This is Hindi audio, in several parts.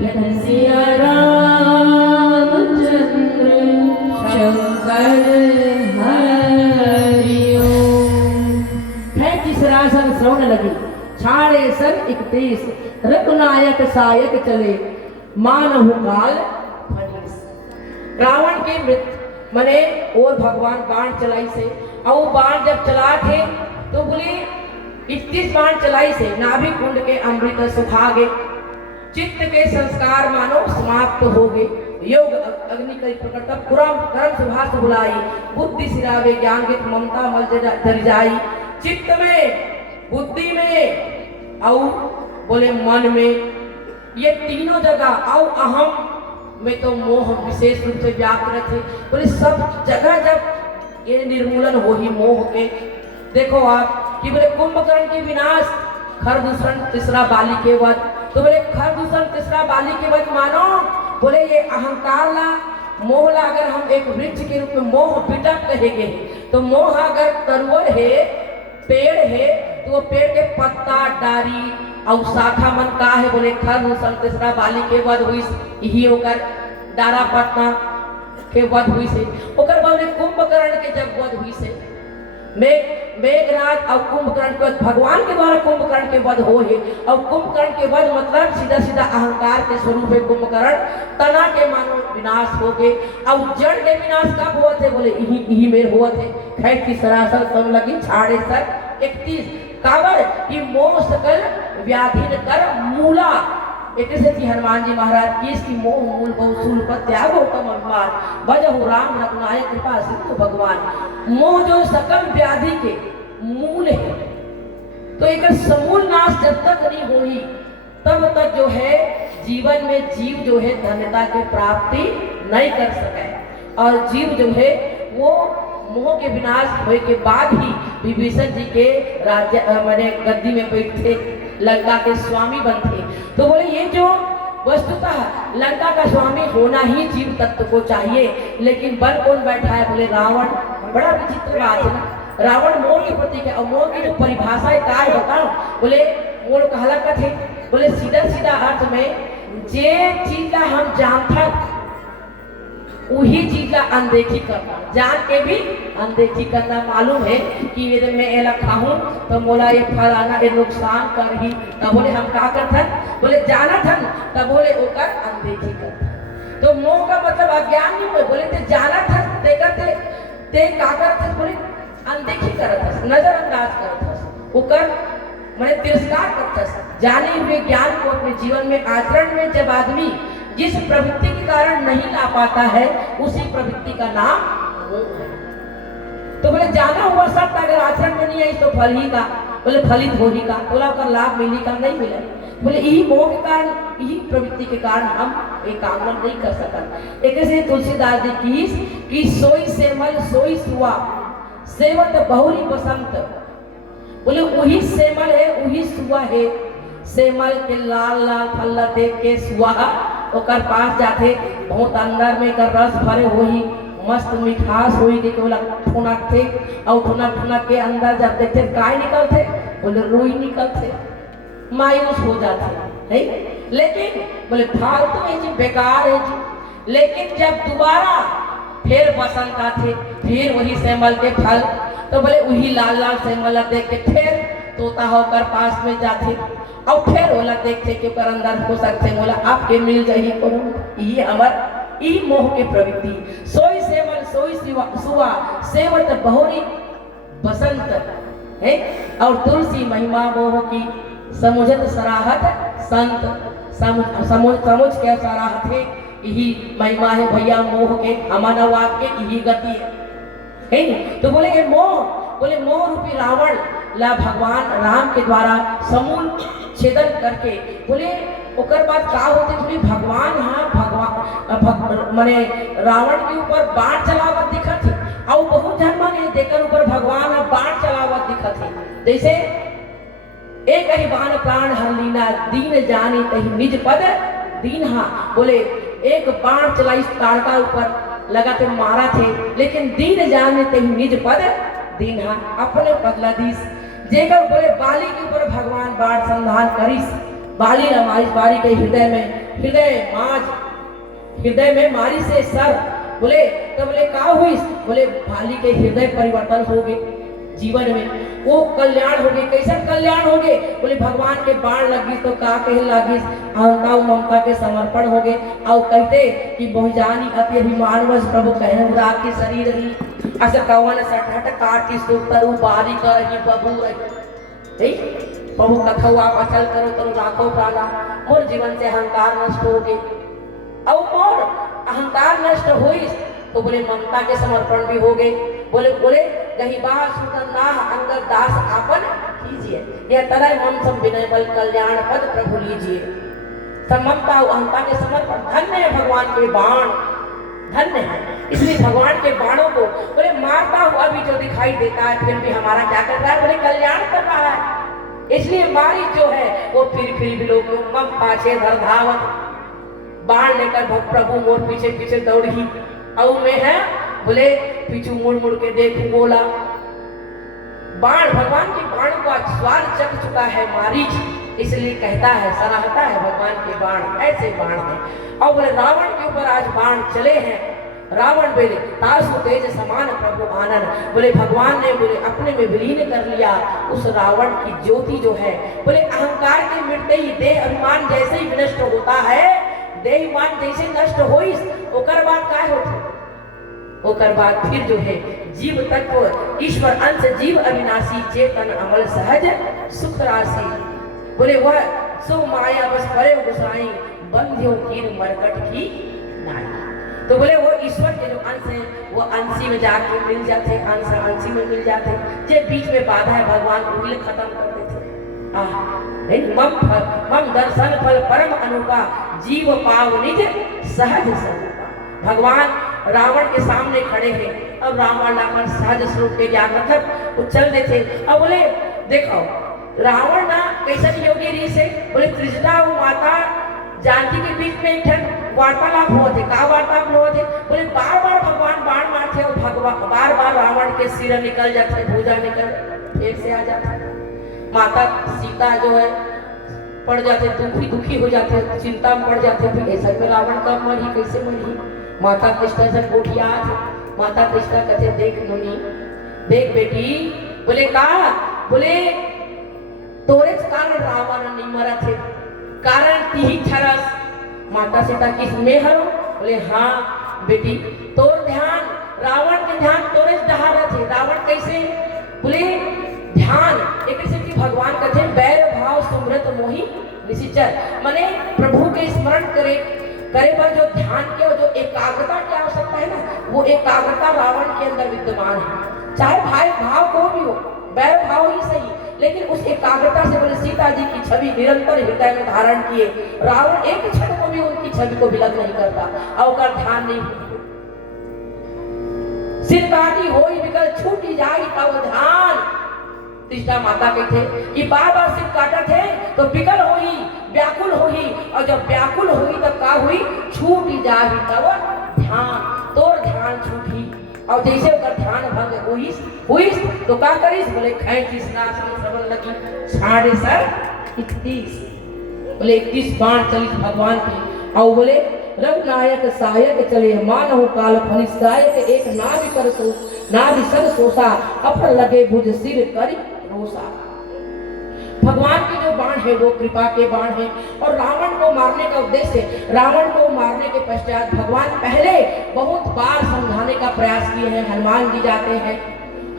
लखन सिया रामचंद्र शंकर हरिओ। फैंची सरासन श्रवण लगी छाड़े सन 31 रघुनायक सायक चले मानहु काल फनीस। रावण के मृत्यु मने और भगवान बाण चलाई से और बाण जब चला थे तो बोले 31 बाण चलाई से नाभि कुंड के अमृत सुखा गए, चित्त के संस्कार मानो समाप्त हो गए। योग अग्नि कई प्रकट पुरम कर्म सुभाष बुलाई, बुद्धि सिरावे ज्ञान के ममता मल जर जाई। चित्त में बुद्धि में और बोले मन में ये तीनों जगह और अहम में तो मोह विशेष रूप से व्याकृत है। बोले सब जगह जब ये निर्मूलन हो ही मोह के। देखो आप कि बोले कुंभकर्ण के विनाश खरदूषण तीसरा बाली के वध, तो बोले खरदूषण तीसरा बाली के वध मानो बोले ये अहंकार ला मोह ला अगर हम एक वृक्ष के रूप में मोह पिटक कहेंगे तो मोह अगर तरुवर है पेड़ है तो वो पेड़ के पत्ता डारी और शाखा मन का है। बोले खरदूषण तीसरा बाली के वध हुई ही होकर डारा पत्ता के वध हुई से ओकर बोले कुंभकर्ण के जब वध हुई से मेघनाथ और कुंभकर्ण के भगवान के द्वारा कुंभकर्ण के वध हो है। और कुंभकर्ण के वध मतलब सीधा सीधा अहंकार के स्वरूप है। कुंभकर्ण तना के मानो विनाश हो गए और जड़ के विनाश कब हुआ थे बोले यही में हुआ थे। खैर की सरासर सब लगी छाड़े सर 31 कावर कि मोह सकल व्याधीन कर मूला। एक से थी हनुमान जी महाराज की इसकी मोह मूल बहुसूल पर त्याग उत्तम अभिमान बजहु राम रघुनायक कृपा सिंधु भगवान। मोह जो सकल व्याधि के मूल है तो एक समूल नाश जब तक नहीं हुई तब तक जो है जीवन में जीव जो है धन्यता की प्राप्ति नहीं कर सके। और जीव जो है वो मोह के विनाश होने के बाद ही विभीषण जी के राज्य मैंने गद्दी में बैठे लंका के स्वामी बनते। तो बोले ये जो वस्तुतः लंका का स्वामी होना ही जीव तत्व को चाहिए, लेकिन बन कौन बैठा है बोले रावण। बड़ा विचित्र बात है ना, रावण मोह के प्रतीक है और मोह की जो परिभाषा है क्या है बताओ। बोले मोह कहला थे बोले सीधा सीधा अर्थ में जे चीज का हम जानता वही चीज का अनदेखी करना, जान के भी अनदेखी करना। मालूम है कि यदि मैं ऐला खाऊं तो मोला ये फलाना ये नुकसान कर ही, तब बोले हम क्या करते बोले जाना था तब बोले ओकर अनदेखी करता। तो मोह का मतलब अज्ञान नहीं हुए बोले ते जाना था ते करते ते का करते बोले अनदेखी करत नजरअंदाज करत ओकर मैंने तिरस्कार करता। जाने हुए ज्ञान को अपने जीवन में आचरण में जब आदमी जिस प्रवृत्ति के कारण नहीं ला पाता है उसी प्रवृत्ति का नाम मोह है। तो बोले जाना हुआ सब अगर आचरण में नहीं आई तो फल ही का बोले फलित हो ही का बोला का लाभ मिली का नहीं मिला। बोले यही मोह के कारण यही प्रवृत्ति के कारण हम एक काम नहीं कर सकते। एक से तुलसीदास जी की सोई सेमल सोई सुआ सेवत बहुरी बसंत। बोले वही सेमल है वही सुआ है। सेमल के लाल लाल फल्ला देख के सुआ ओकर पास जाते बहुत अंदर में कर रस भरे होई मस्त मिठास होई के बोला ठुनक थे और ठुनक ठुनक के अंदर जब देखते काय निकलते बोले रोई निकलते मायूस हो जाते है। लेकिन बोले फालतू है जी बेकार है जी। लेकिन जब दोबारा फिर बसंत आते फिर वही सेमल के फल तो बोले वही लाल लाल सेमल देख के फिर तोता होकर पास में जाते और फिर बोला देखते कि ऊपर अंदर हो सकते बोला आपके मिल जाइए कोनो ये हमार ई मोह के प्रवृत्ति। सोई सेवल सोई सुआ सेवत बहुरी बसंत है। और तुलसी महिमा मोह की समुझत सराहत संत समझ के सराहत है। यही महिमा है भैया मोह के हमारा आपके यही गति है। तो बोले ये मोह बोले मोह रूपी रावण ला भगवान राम के द्वारा समूल छेदन करके बोले ओकर बाद का होते बोले भगवान हाँ भगवान माने रावण के ऊपर बाण चलावत दिखत है और बहुत जन माने देकर ऊपर भगवान बाण चलावत दिखत है। जैसे एक ही बाण प्राण हर लीला दीन जाने कहीं निज पद दीन हाँ। बोले एक बाण चलाई ताड़का ऊपर लगा के मारा थे लेकिन दीन जाने कहीं निज पद दीन हाँ अपने बदला दीस जेकर बोले बाली के ऊपर भगवान बाण संधान करिस बाली न मारिस बारी के हृदय में मारी से सर। बोले तो बोले का हुई? बोले बाली के हृदय परिवर्तन हो गए, जीवन में वो कल्याण हो गए। कैसा कल्याण हो गए? बोले भगवान के बाण लगी तो का कहे लागिस, अहंता ममता के समर्पण हो गए। और कहते कि बहुजानी अति अभिमानवश प्रभु कहे राग के शरीर रही अस कवन सठहट काटी सुतरु बारी करही बबू रही। प्रभु कथवा अचल करो तनु राखो प्राणा, मोर जीवन से अहंकार नष्ट हो गए। अब मोर अहंकार नष्ट हुई तो बोले ममता के समर्पण भी हो गए। बोले गहिबा सुतना अंगद दास आपन कीजिए, यह तरह मम सम विनय बल कल्याण पद प्रभु लीजिए। सममता अहंता के समर्पण धन्य है भगवान के बाण, धन्य है। इसलिए भगवान के बाणों को बोले मारता हुआ भी जो दिखाई देता है फिर भी हमारा क्या कर रहा है? बोले कल्याण कर रहा है। इसलिए मारी जो है वो फिर भी लोग मम पाछे धर धावत, बाण लेकर प्रभु मोर पीछे पीछे दौड़ी। और में है बोले पीछू मुड़ मुड़ के देखू बोला। बाण भगवान के बाण का स्वाद चख चुका है मारीच, इसलिए कहता है सराहता है भगवान के बाण, ऐसे बाण है। और बोले रावण के ऊपर आज बाण चले हैं। रावण बोले तासु तेज समान प्रभु आनंद। बोले भगवान ने बोले अपने में विलीन कर लिया उस रावण की ज्योति जो है। बोले अहंकार के मिटते ही देह अभिमान जैसे ही विनष्ट होता है, देह अभिमान जैसे नष्ट होई ओकर बाद क्या होता? ओकर बाद फिर जो है जीव तत्व ईश्वर अंश जीव अविनाशी चेतन अमल सहज सुख राशि। बोले वह सो माया बस परे गुसाई बंध्यो कीर मरकट की नाई। तो बोले वो ईश्वर के जो अंश है वो अंशी में जाके मिल जाते, अंश अंशी में मिल जाते। जे बीच में बाधा है भगवान उंगली खत्म कर देते। मम दर्शन फल परम अनुपा जीव पाव निज सहज स्वरूपा। भगवान रावण के सामने खड़े हैं। अब रावण लाकर सहज स्वरूप के ज्ञान वो चल देते। अब बोले देखो रावण ना कैसा योगी री से बोले कृष्णा वो माता जानकी के बीच में एक वार्तालाप हुआ थे। का वार्तालाप हुआ थे? बोले बार बार भगवान बाण मारते और भगवान बार बार रावण के सिर निकल जाते, भुजा निकल फिर से आ जाता। माता सीता जो है पड़ जाते, दुखी हो जाते, चिंता में पड़ जाते। फिर ऐसा में रावण कब मरी, कैसे मरी? माता कृष्णा से कोठिया माता कृष्णा कहते देख मुनि देख बेटी। बोले का? बोले तोरे कारण रावण नहीं मरा थे, कारण तीही छरस। माता सीता किस में हरो? बोले हाँ बेटी तोर ध्यान रावण के ध्यान तोरे डहारा थे। रावण कैसे? बोले ध्यान एक से भगवान कहते बैर भाव सुमृत मोहि निशिचर, माने प्रभु के स्मरण करे पर जो ध्यान के और जो एकाग्रता की आवश्यकता है ना, वो एकाग्रता रावण के अंदर विद्यमान है। चाहे भाई भाव को भी हो, बैर भाव ही सही, लेकिन उस एकाग्रता से बोले सीता जी की छवि निरंतर हृदय में धारण किए। रावण एक क्षण को भी उनकी छवि को विलग नहीं करता और कर ध्यान नहीं। सिर काटी होई विकल छूटी जाई तब ध्यान। कृष्णा माता कहते कि बार बार सिर काटा थे तो विकल होई व्याकुल हुई, और जब व्याकुल हुई तब का हुई? छूटी जाही तब ध्यान, तोर ध्यान छूटी। और जैसे ओकर ध्यान भंग हुई तो का करिस? बोले खैंचिस नासन श्रवण लगी साढ़े सर 31। बोले 31 बाण चलित भगवान की। और बोले रघुनायक सहायक चले मानहु काल फलित सहायक एक नाभि कर सो नाभि सर सोसा अपर लगे भुज सिर करी रोसा। भगवान के जो बाण है वो कृपा के बाण है। और रावण को मारने का उद्देश्य, रावण को मारने के पश्चात भगवान पहले बहुत बार समझाने का प्रयास किए हैं। हनुमान जी जाते हैं,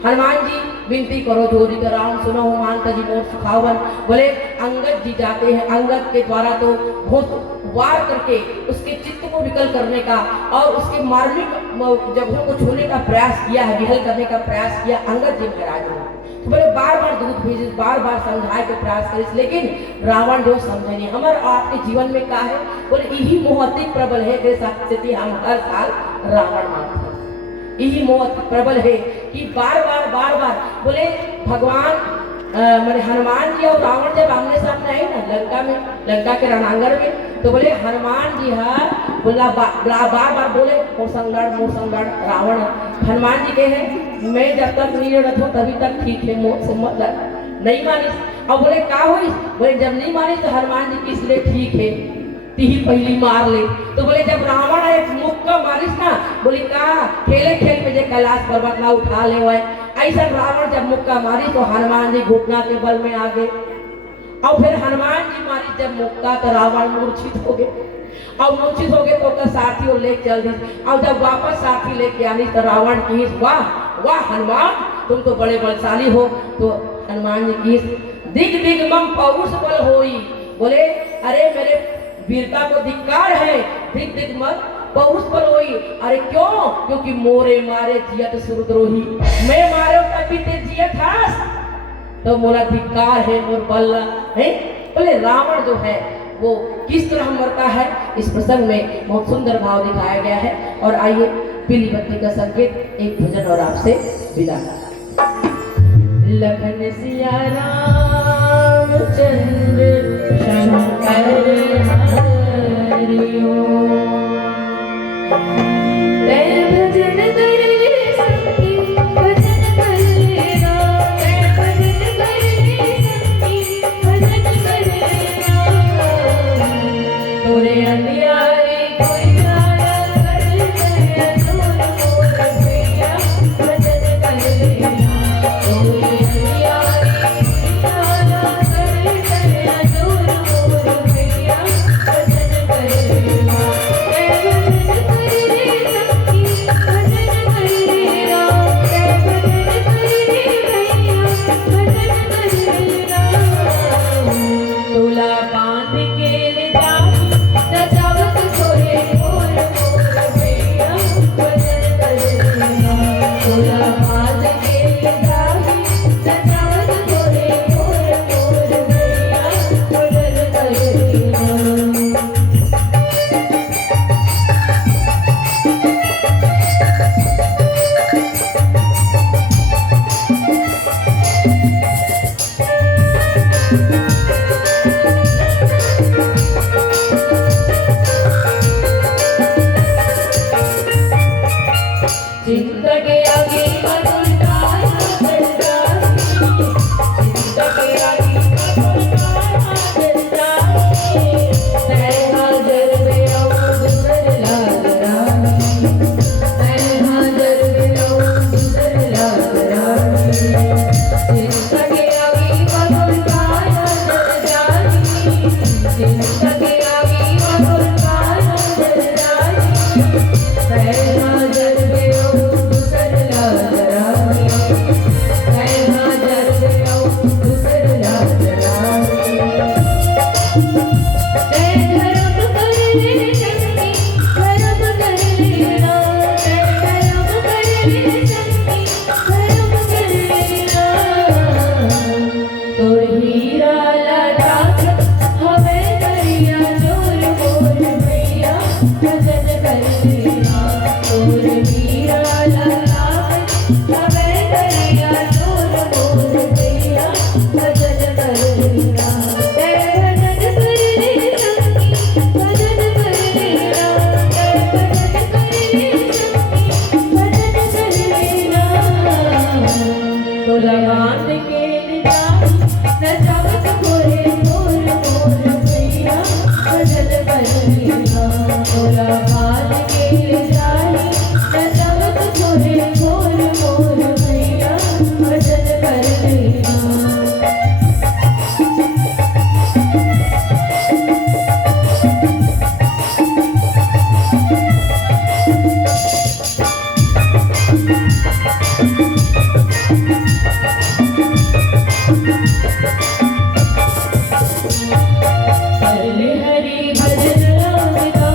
हनुमान जी विनती करो जोरी का राम सुनो मान तजी मोर सुखावन। बोले अंगद जी जाते हैं, अंगद के द्वारा तो बहुत वार करके उसके चित्त को विकल करने का और उसके मार्मिक जगहों को छूने का प्रयास किया है, विहल करने का प्रयास किया अंगद जी महाराज ने। तो बोले बार बार दूध भेजे, बार बार समझाए के प्रयास करे, लेकिन रावण जो समझे नहीं। हमारे आपके जीवन में क्या है? बोले यही मोह अति प्रबल है के साथ हम हर साल रावण मारते हैं। यही मोह अति प्रबल है कि बार बार बोले भगवान मैंने हनुमान जी और रावण जब आमने सामने आए ना लंका में, लंका के रणांगण में, तो बोले हनुमान जी बोला बार बोले मोसंगड़ रावण। हनुमान जी कहे मैं जब तक निरत हूँ तभी तक ठीक है, मोह से मत लड़। नहीं मानी और बोले का हुई, बोले जब नहीं मारी तो हनुमान जी की इसलिए ठीक है तीही पहली मार ले। तो बोले जब रावण एक मुक्का मारिस ना, बोली का खेले खेल में जे कैलाश पर्वत ना उठा ले हुए, ऐसा रावण जब मुक्का मारी तो हनुमान जी घुटना के बल में आ गए। और फिर हनुमान जी मारी जब मुक्का तो रावण मूर्छित हो गए, और मूर्छित हो गए तो उसका साथी और लेके चल दी। और जब वापस साथी लेके आनी तो रावण की वाह वाह हनुमान तुम तो बड़े बलशाली हो। तो हनुमान जी की दिग दिग मम पौरुष बल होई, बोले अरे मेरे वीरता को धिक्कार है, दिग दिग मत पौरुष बल होई। अरे क्यों? क्योंकि मोरे मारे जियत सुरद्रोही, मैं मारे तभी ते जियत हास, तो मोरा धिक्कार है मोर बल है। बोले रावण जो है वो किस तरह मरता है, इस प्रसंग में बहुत सुंदर भाव दिखाया गया है। और आइए पीली बत्ती का संकेत एक भजन और आपसे विदा। लखन सिया राम चंद्र शंकर हरि ओम, भजन कर ले संगी भजन कर ले राम, भजन कर ले संगी भजन कर ले राम, तोरे अंधियारे कोई आया कर गया दूर मोर भैया भजन कर ले राम, तोरे अंधियारे कोई आया कर गया दूर मोर भैया भजन कर ले राम, भजन कर ले संगी भजन कर ले राम, भजन कर ले भैया भजन कर ले राम, तुला बांध के ले जाही नचावत छोरे मोर मोर भैया भजन कर ले राम, तुला बांध के ले जाही नचावत छोरे मोर मोर भैया भजन कर ले राम। चिंता के आगे अतुल काया चल जाही, चिंता के आगे अतुल काया चल जाही, तैं हाजर बेओ दूसर लाग राही, तैं हाजर बेओ दूसर लाग राही, चिंता के आगे अतुल काया चल जाही, चिंता के आगे अतुल काया चल जाही, तैं हाजर बेओ दूसर लाग राही, तैं हाजर बेओ दूसर लाग राही, तैं धर्म कर ले संगी धर्म कर ले राम, तैं धर्म कर ले संगी धर्म कर ले राम, तोर हीरा लटाक हमें करिया चोर मोर भैया भजन कर ले राम, तोर हीरा लटाक हमें करिया चोर मोर भैया भजन कर ले राम, तैं भजन कर ले संगी भजन कर ले राम, तैं भजन कर ले संगी भजन कर ले राम, तोला बांध के ले जाही नचावत छोरे मोर मोर भैया भजन कर ले राम, तोला बांध के ले जाही नचावत छोरे मोर मोर भैया भजन कर ले राम। कर ले हरि भजन राम का,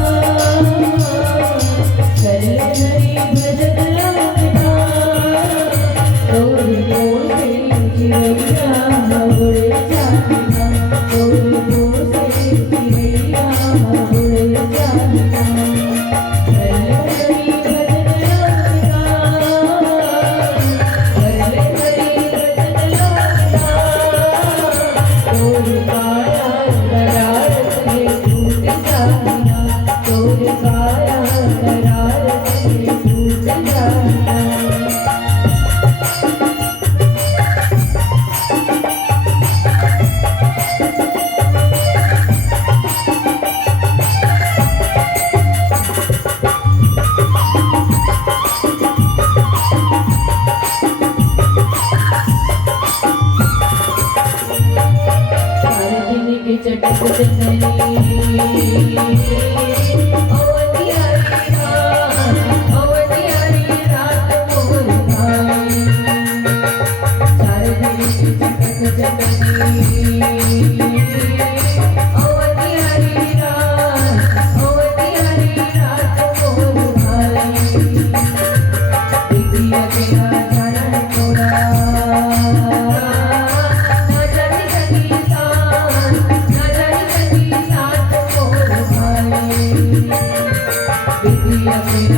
कर ले हरि भजन राम का, तोरी मोर से चिड़ैया उड़ जाएगा, तोरी मोर से चिड़ैया उड़ जाएगा, कर ले हरि भजन राम का, कर ले हरि भजन राम का, तोरी काया करार से टूट जाना, तोरी काया करार से टूट जाना। Oh,